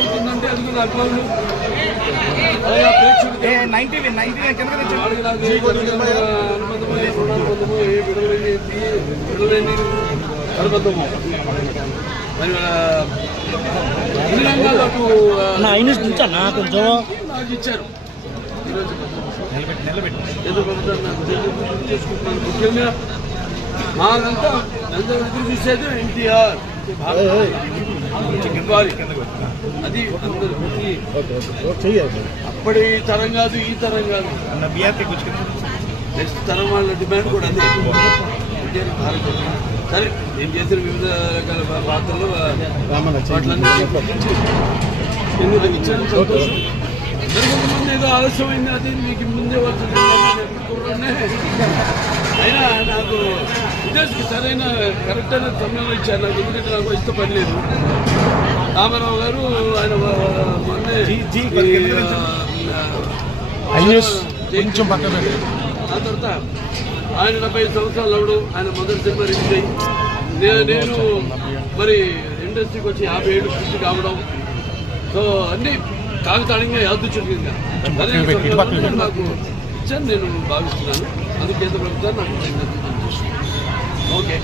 అవుతుందంటే అది కూడా అభిమానులు నాకు ఇచ్చారు. చేసుకుంటున్నాను. ముఖ్యంగా మాదంతా అందరూ ఎదురు చూసేది ఎన్టీఆర్ అది అందరూ అప్పటి తరం కాదు, ఈ తరం కాదు, నెక్స్ట్ తరం వాళ్ళ డిమాండ్ కూడా అదే. సరే నేను చేసిన వివిధ రకాల పాత్రలు ఎందుకు ఇచ్చాను సంతోషం. కొంతమంది ఏదో ఆలస్యమైంది, అది మీకు ముందే వచ్చింది అయినా నాకు ఉద్దేశం సరైన కరెక్ట్ అయిన సమయంలో ఇచ్చారు నాకు. ఎందుకంటే నాకు ఇష్టపడలేదు. రామారావు గారు ఆయన ఆ తర్వాత ఆయన 70 సంవత్సరాలు అవడం, ఆయన మొదటి సినిమా రిలీజ్ అయ్యి నేను మరి ఇండస్ట్రీకి వచ్చి 50 ఏళ్ళు పూర్తి కావడం, సో అన్నీ కాకతాళంగా యాదృచ్ఛికంగా నాకు ఇచ్చాను నేను భావిస్తున్నాను. అందుకు కేంద్ర ప్రభుత్వాన్ని నాకు ఓకే.